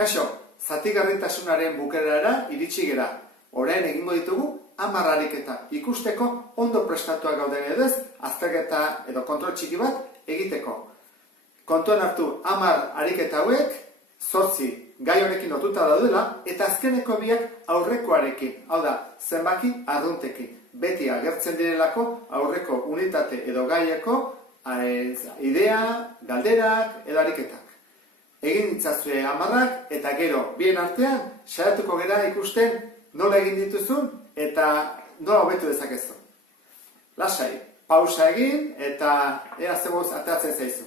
Kaixo, zatigarritasunaren bukaerara iritsi gera. Orain egingo ditugu 10 ariketa ikusteko ondo prestatuak gauden edez, azterketa edo kontrol txiki bat egiteko. Kontuan hartu 10 ariketa hauek 8 gai honekin lotuta daudela eta azkeneko biak aurrekoarekin, hau da, zenbaki arruntekin. Beti agertzen direlako aurreko unitate edo gaieko idea, galderak edo ariketak. Egin ditzazue 10 eta gero bien artean saiatuko gera ikusten nola egin dituzun eta nola hobetu dezakezu. Lasai, pausa egin eta ea zegoz ateratzen zaizu.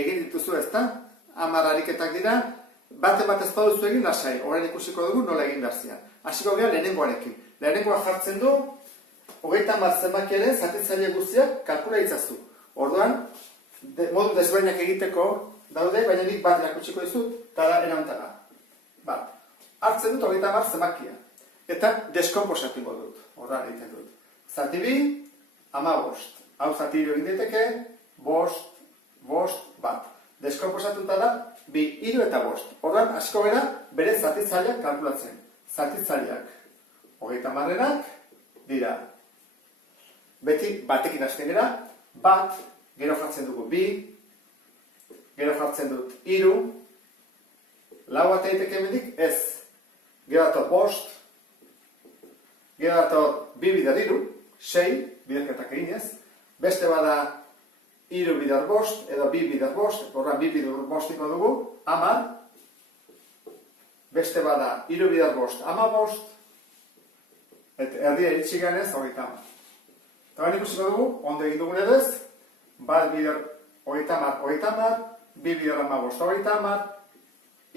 Egin dituzu ezta? 10 ariketak dira, bate ez baduzu egin lasai, orain ikusiko dugu nola egin behar zian. Hasiko gara lehenengoarekin. Lehenengoa jartzen du, 30 zenbakiaren zatitzaile guztiak kalkula itzazu. Orduan, modu desberdinak egiteko daude, baina nik bat erakutsiko dizut, eta da erantara. Bat, hartzen dut 30 zenbakia, eta deskomposatu dut, orduan egiten dut. Zati 2, 15. Hau zati 3 egin diteke, 5, 1. Deskomposatuta da, 2, 3 eta 5. Orduan, hasiko gara bere zatitzaileak kalkulatzen. Zatitzaileak 30-enak dira. Beti batekin hasten gara, 1, gero jartzen dugu 2, gero jartzen dut 3, 4 eta egiteke emendik ez. Gero dator 5, gero dator 2 bider 3, 6, biderketak eginez, beste bada 3 bider 5 edo 2 bider 5, horran 2 bider 5 iko dugu, 10, beste bada 3 bider 5, 15, eta erdia iritsi ganez, 30. Eta baina ikusiko dugu, ondo egin dugun edez, 1 bider 30, 2 bider 15, 30,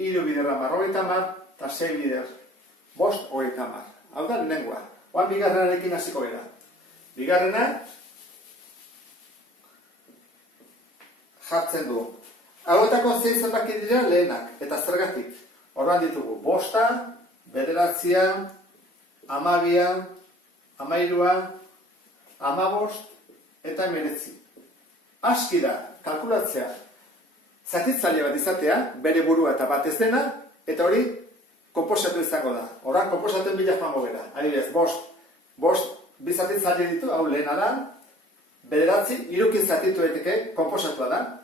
3 bider 10, 30, eta 6 bider 5, 30. Hau da, lehenengoa. Oan bigarrenarekin hasiko gara. Bigarrena, jartzen du. Hauetako 6 zenbaki dira lehenak, eta zergatik. Orduan ditugu 5, 9, 12, 13, 15 eta 19. Aski da, kalkulatzea, zatitzaile bat izatea, bere burua eta bat ez dena, eta hori konposatu izango da. Orduan konposatuen bila joango gara. Adibidez, 5 bi zatitzaile ditu, hau lehena da, 9, 3 zatitu daiteke, konposatua da.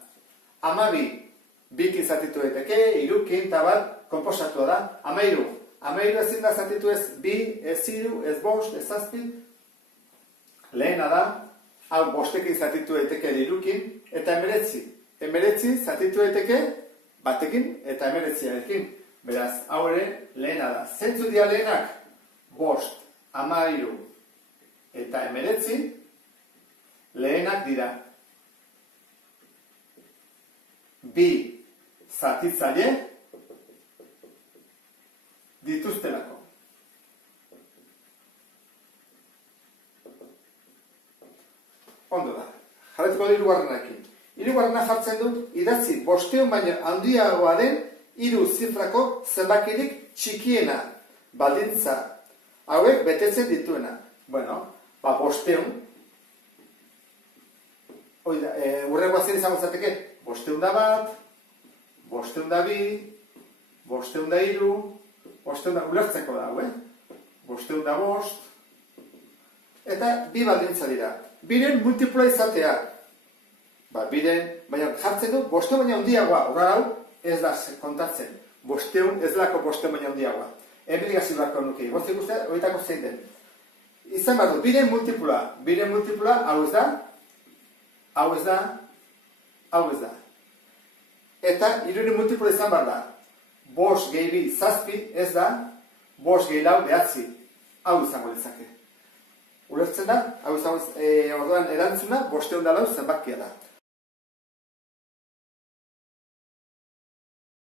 12, 2 zatitu daiteke, 3 eta bat, konposatua da. 13 ezin da zatitu ez 2, ez 3, ez 5, ez 7. Lehena da, hau 5 zatitu daiteke 3, eta 19. 19 zatitu daiteke batekin eta 19arekin. Beraz, hau ere lehena da. Zentzu dira lehenak 5, 13 eta 19. Lehenak dira 2 zatitzaile dituztelako. Ondo da. Jarretuko da hirugarrenarekin. Hirugarrena jartzen dut idatzi 500 baino handiagoa den 3 zifrako zenbakirik txikiena baldintza hauek betetzen dituena. Bueno, 500 urrengoa zer izango zateke, 501, 502, 503, 500 ulertzeko da, 505, eta 2 baldintza dira. Biren multiploa izatea. Baina jartzen du, 500 baina handiagoa, horra hau ez da kontatzen. 500 ez lako 500 baina handiagoa. Hemen gazi beharko nuke, 500 guztia, horietako zein den. izan behar du, biren multiploa. Biren multiploa, hau ez da, hau ez da, hau ez da. Eta hiruren multiploa izan behar da. 5 gehi 2 7 ez da, 5 gehi 4 9. Hau izango dezake. Ulertzen da? Hau izango, orduan erantzuna 504 zenbakia da.